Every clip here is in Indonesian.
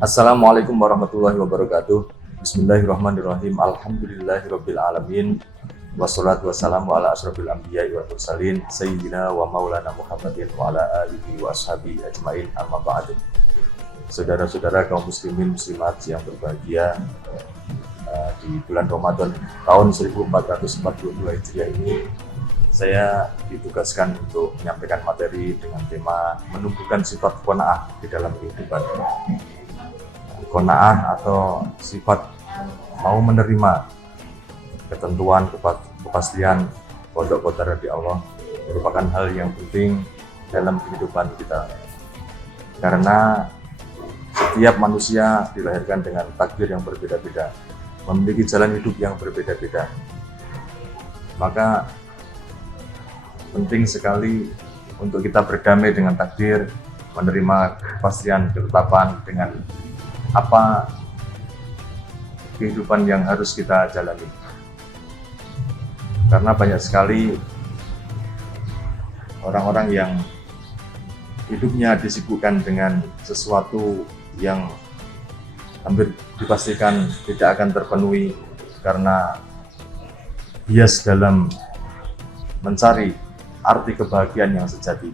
Assalamualaikum warahmatullahi wabarakatuh. Bismillahirrahmanirrahim. Alhamdulillahirabbil alamin. Wassalatu wassalamu ala asyrofil anbiya'i wal mursalin sayyidina wa maulana Muhammadin wa ala alihi wa ashabihi ajmain, amma ba'du. Saudara-saudara kaum muslimin muslimat yang berbahagia, di bulan Ramadan tahun 1442 Hijriah ini saya ditugaskan untuk menyampaikan materi dengan tema menumbuhkan sifat qanaah di dalam kehidupan. Qanaah atau sifat mau menerima ketentuan, kepastian, qada dari Allah merupakan hal yang penting dalam kehidupan kita. Karena setiap manusia dilahirkan dengan takdir yang berbeda-beda, memiliki jalan hidup yang berbeda-beda. Maka penting sekali untuk kita berdamai dengan takdir, menerima kepastian, ketetapan dengan apa kehidupan yang harus kita jalani. Karena banyak sekali orang-orang yang hidupnya disibukkan dengan sesuatu yang hampir dipastikan tidak akan terpenuhi karena bias dalam mencari arti kebahagiaan yang sejati.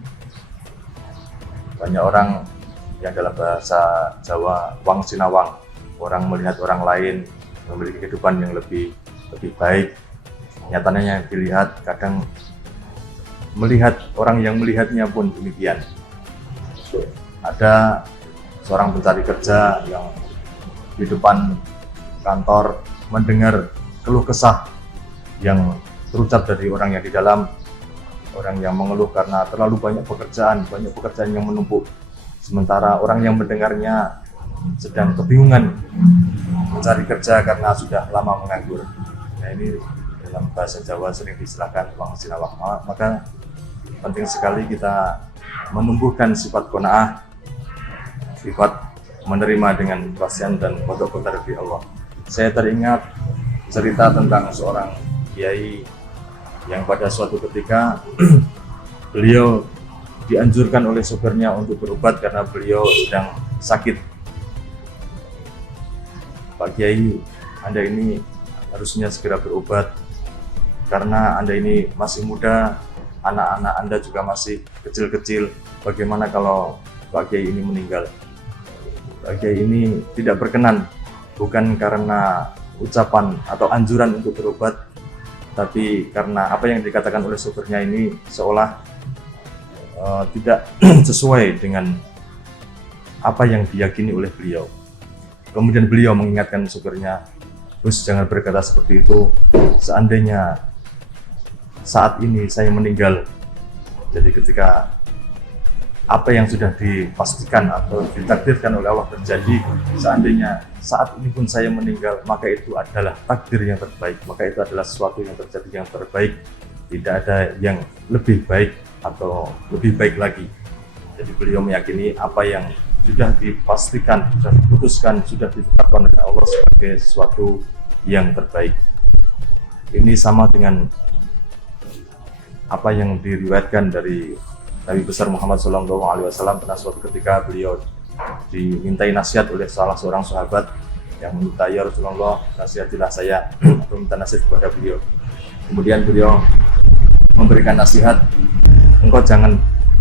Banyak orang yang dalam bahasa Jawa wang sinawang, orang melihat orang lain memiliki kehidupan yang lebih baik, nyatanya yang dilihat kadang melihat orang yang melihatnya pun demikian. Ada seorang pencari kerja yang di depan kantor mendengar keluh kesah yang terucap dari orang yang di dalam, orang yang mengeluh karena terlalu banyak pekerjaan yang menumpuk. Sementara orang yang mendengarnya sedang kebingungan mencari kerja karena sudah lama menganggur. Nah, ini dalam bahasa Jawa sering diistilahkan wang sinawang. Maka penting sekali kita menumbuhkan sifat qanaah, sifat menerima dengan kepastian dan qada dari Allah. Saya teringat cerita tentang seorang kiai yang pada suatu ketika beliau dianjurkan oleh sopirnya untuk berobat karena beliau sedang sakit. Pak Kiai, Anda ini harusnya segera berobat karena Anda ini masih muda, anak-anak Anda juga masih kecil-kecil. Bagaimana kalau Pak Kiai ini meninggal? Pak Kiai ini tidak berkenan, bukan karena ucapan atau anjuran untuk berobat, tapi karena apa yang dikatakan oleh sopirnya ini seolah tidak sesuai dengan apa yang diyakini oleh beliau. Kemudian beliau mengingatkan supirnya, "Bos, jangan berkata seperti itu. Seandainya saat ini saya meninggal, jadi ketika apa yang sudah dipastikan atau ditakdirkan oleh Allah terjadi, seandainya saat ini pun saya meninggal, maka itu adalah takdir yang terbaik, maka itu adalah sesuatu yang terjadi yang terbaik. Tidak ada yang lebih baik atau lebih baik lagi." Jadi beliau meyakini apa yang sudah dipastikan, sudah diputuskan, sudah ditetapkan oleh Allah sebagai sesuatu yang terbaik. Ini sama dengan apa yang diriwayatkan dari Nabi besar Muhammad SAW. Pernah suatu ketika beliau dimintai nasihat oleh salah seorang sahabat yang meminta, "Ya Rasulullah, nasihatilah saya," atau minta nasihat kepada beliau. Kemudian beliau memberikan nasihat, "Engkau jangan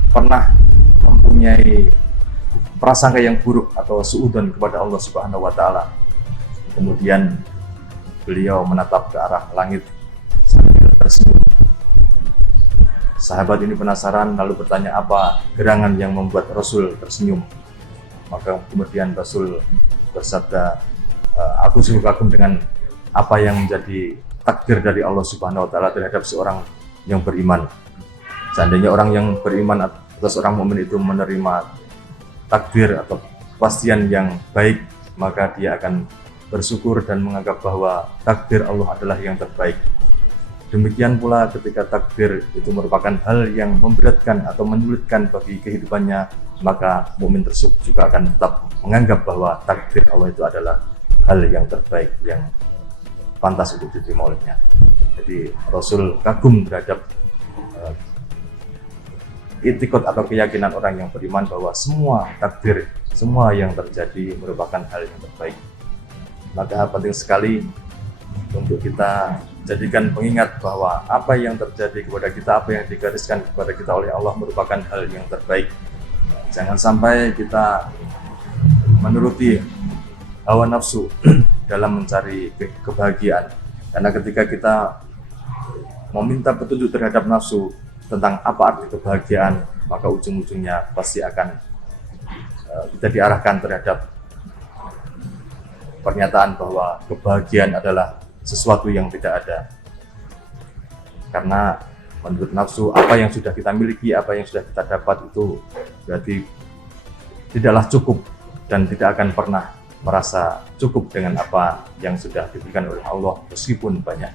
pernah mempunyai prasangka yang buruk atau suudzon kepada Allah Subhanahu wa Ta'ala." Kemudian beliau menatap ke arah langit sambil tersenyum. Sahabat ini penasaran lalu bertanya, apa gerangan yang membuat Rasul tersenyum? Maka kemudian Rasul bersabda, "Aku sungguh kagum dengan apa yang menjadi takdir dari Allah Subhanahu wa Ta'ala terhadap seorang yang beriman. Seandainya orang yang beriman atau seorang mukmin itu menerima takdir atau kepastian yang baik, maka dia akan bersyukur dan menganggap bahwa takdir Allah adalah yang terbaik. Demikian pula ketika takdir itu merupakan hal yang memberatkan atau menyulitkan bagi kehidupannya, maka mukmin tersebut juga akan tetap menganggap bahwa takdir Allah itu adalah hal yang terbaik, yang pantas untuk diterima olehnya." Jadi Rasul kagum terhadap itikad atau keyakinan orang yang beriman bahwa semua takdir, semua yang terjadi merupakan hal yang terbaik. Maka penting sekali untuk kita jadikan pengingat bahwa apa yang terjadi kepada kita, apa yang digariskan kepada kita oleh Allah merupakan hal yang terbaik. Jangan sampai kita menuruti hawa nafsu dalam mencari kebahagiaan. Karena ketika kita meminta petunjuk terhadap nafsu tentang apa arti kebahagiaan, maka ujung-ujungnya pasti akan kita diarahkan terhadap pernyataan bahwa kebahagiaan adalah sesuatu yang tidak ada. Karena menurut nafsu, apa yang sudah kita miliki, apa yang sudah kita dapat itu berarti tidaklah cukup dan tidak akan pernah merasa cukup dengan apa yang sudah diberikan oleh Allah meskipun banyak.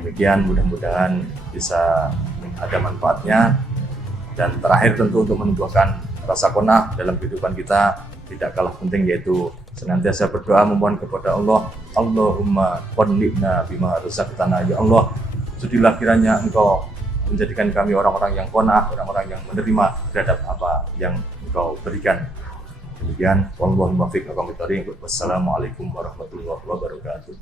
Demikian, mudah-mudahan bisa ada manfaatnya. Dan terakhir tentu untuk menumbuhkan rasa qanaah dalam kehidupan kita tidak kalah penting, yaitu senantiasa berdoa memohon kepada Allah, Allahumma qanni'na bima razaqtana, ya Allah, sudilah kiranya Engkau menjadikan kami orang-orang yang qanaah, orang-orang yang menerima terhadap apa yang Engkau berikan. Demikian, wallahu muwaffiq. Wassalamualaikum warahmatullahi wabarakatuh.